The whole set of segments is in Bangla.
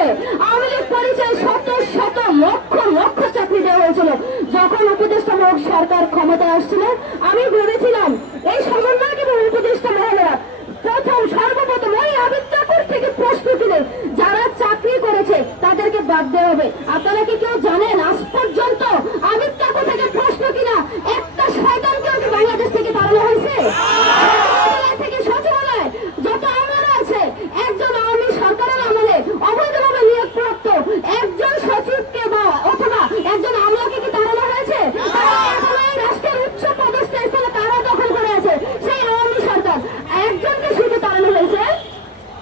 হয়েছে। আওয়ামী লীগ পরিচয় শত শত লক্ষ লক্ষ চাকরি দেওয়া হয়েছিল। যখন উপদেষ্টামূলক সরকার ক্ষমতায় আসছিল, আমি ভেবেছিলাম এই সমন্বয় এবং উপদেষ্টা মহলেরা সর্বপ্রথম ওই আবিদ চাকর থেকে প্রশ্ন তুলে যারা চাকরি করেছে তাদেরকে বাদ দেওয়া হবে। আপনারা কি কেউ জানেন আজ পর্যন্ত আবিদ চাকর থেকে প্রশ্ন কিনা একটা শয়তানকেও কি বাংলাদেশ থেকে তাড়ানো হয়েছে? থেকে সচিবালয় যত আমলারা আছে, একজন আওয়ামী সরকারের আমলে অবৈধভাবে নিয়োগপ্রাপ্ত একজন সচিবকে বা অথবা একজন আমলাকে কি তাড়ানো হয়েছে? রাষ্ট্রের উচ্চ পদস্থ স্থলে তারা দখল করে আছে। সেই আওয়ামী সরকার একজনকে শুধু তাড়ানো হয়েছে,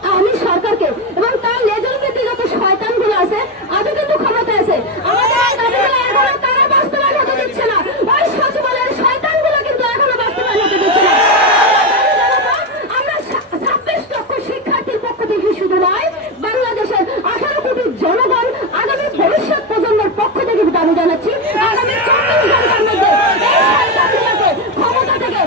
আওয়ামী সরকারকে, এবং তার লেজলকে যত শয়তানগুলো আছে আজও কিন্তু ক্ষমতা আছে। আমাদের দাবিগুলো এখনো তারা বাস্তবায়ন হতে দিচ্ছে না। ওই সচিবালয়ের শয়তানগুলো কিন্তু এখনো বাস্তবায়ন হতে দিচ্ছে না। আমরা 26 লক্ষ শিক্ষার্থীর পক্ষ থেকে শুধু নয়, বাংলাদেশের 18 কোটি জনগণ আগামী ভবিষ্যৎ প্রজন্মের পক্ষ থেকে দাবি জানাচ্ছি, আগামী 24 ঘন্টার মধ্যে এই সরকারগুলোকে ক্ষমতা থেকে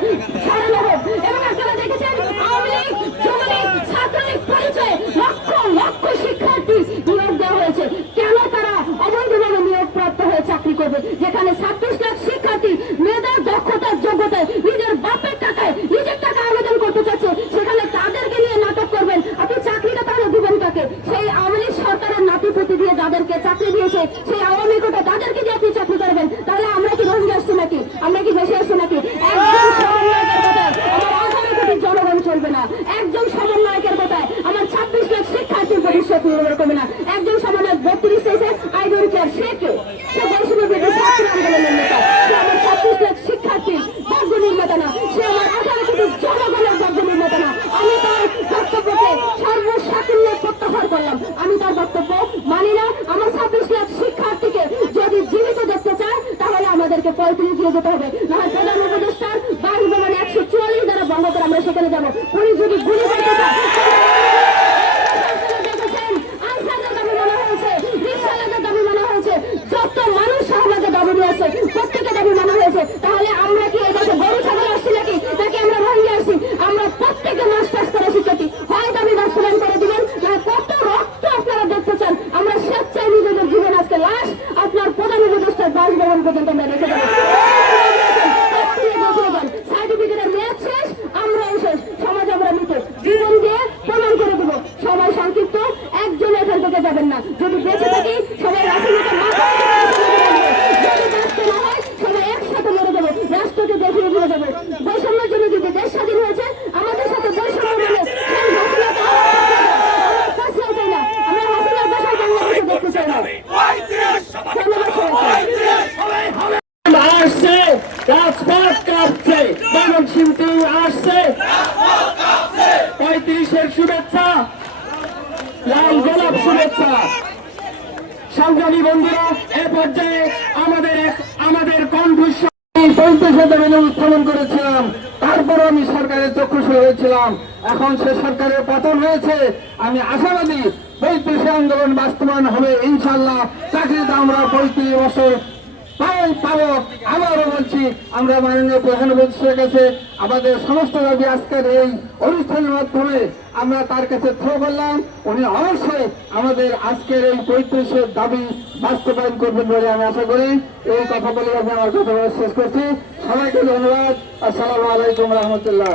সরানো হোক। এবং আপনারা দেখেছেন আওয়ামী লীগ, যুবলীগ, ছাত্রলীগ পরিচয়ে লক্ষ লক্ষ শিক্ষার্থী নিয়োগ দেওয়া হয়েছে। কেন তারা অবৈধভাবে নিয়োগপ্রাপ্ত হয়ে চাকরি করবে? যেখানে 26 লাখ শিক্ষার্থী মেধা, দক্ষতার, যোগ্যতায় নিজের বাপের টাকায় নিজের টাকা আবেদন করতে চাচ্ছে, সেখানে তাদেরকে নিয়ে নাটক করবেন। আপনি চাকরিটা তাহলে দিবেন কাকে? সেই আওয়ামী লীগ সরকারের নাতিপুতি দিয়ে যাদেরকে চাকরি দিয়েছে, সেই আওয়ামী কোটা তাদেরকে দিয়ে আপনি চাকরি করবেন। তাহলে আমরা কি রোহিঙ্গা আসছি নাকি? আমরা কি দেশে আসছি নাকি? একজন সমন্বয়কের কথায় আমার 18 কোটি জনগণ চলবে না। একজন সমন্বয়কের কথায় আমার 26 লাখ শিক্ষার্থীর ভবিষ্যৎ নির্ভর করবে না। একজন সমন্বয়ক 32 এসে আই ডোন্ট কেয়ার, সে কে? সে বৈষম্য বিরোধী ছাত্র আন্দোলনের নেতা। সে আমার 26 লাখ শিক্ষার্থীর ভাগ্য নির্মাতা না। সে আমার 18 কোটি জনগণের ভাগ্য নির্মাতা না। আমি তার বক্তব্যকে সর্বসাকুল্য প্রত্যাহার করলাম। আমি তার বক্তব্য মানি না। আমার 26 লাখ শিক্ষার্থীকে যদি জীবিত দেখতে চায় তাহলে আমাদেরকে 35 দিয়ে যেতে হবে। না হয় প্রধান উপদেষ্টার বাসভবনে 144 দ্বারা বন্ধ করে আমরা সেখানে যাবো। উনি যদি গুলি করতে চায়, যত মানুষ সহজে দাবি নিয়ে আসছে প্রত্যেকে দাবি মানা হয়েছে। তাহলে আমরা কি এই দেশে গরু ছাগল আসছি নাকি? নাকি আমরা রোহিঙ্গা আসছি? আমরা প্রত্যেকে মাস্টার্স করা শিক্ষার্থী। হয় দাবি বাস্তবায়ন করে দিবেন, না কত রক্ত আপনারা দেখতে চান? আমরা স্বেচ্ছায় নিজেদের জীবন আজকে লাশ আপনার প্রধান উপদেষ্টার বাসভবন পর্যন্ত আমরা রেখে দেবো। সার্টিফিকেটের মেয়াদ শেষ, আমরাও শেষ, সমাজ আমরা মৃত। জীবন দিয়ে প্রমাণ করে দেবো। সময় সংক্ষিপ্ত, একজন এখান থেকে যাবেন না। যদি বেঁচে থাকি সবাই রাজনীতির মাথায়, যদি বাঁচতে না হয় সবাই একসাথে লড়ে দেবো, রাষ্ট্রকে দেখিয়ে দিয়ে দেবো। বৈষম্যের জন্য যদি দেশ স্বাধীন হয়েছে, আমাদের সাথে বৈষম্য মানে আমরা হাসিনার বাসায় বাংলাদেশে দেখতে চাই না। আসছে রাজপথ কাঁপছে, ময়মনসিংহ আসছে 35-এর শুভেচ্ছা, লাল গোলাপ শুভেচ্ছা। সংগ্রামী বন্ধুরা, এ পর্যায়ে আমাদের কণ্ঠস্বর 35 উত্থাপন করেছিলাম। তারপর আমি সরকারের চক্ষুষী হয়েছিলাম। এখন সে সরকারের পতন হয়েছে। আমি আশাবাদী 35 আন্দোলন বাস্তবায়ন হবে ইনশাল্লাহ। চাকরিতে আমরা 35 বছর পাবো। আবারও বলছি, আমরা মাননীয় প্রধান উপদেষ্টার কাছে আমাদের সমস্ত দাবি আজকের এই অনুষ্ঠানের মাধ্যমে আমরা তার কাছে থ্রো করলাম। উনি অবশ্যই আমাদের আজকের এই 35-এর দাবি বাস্তবায়ন করবেন বলে আমি আশা করি। এই কথা বলে আমি আমার কথা শেষ করছি। সবাইকে ধন্যবাদ। আসসালামু আলাইকুম রহমতুল্লাহ।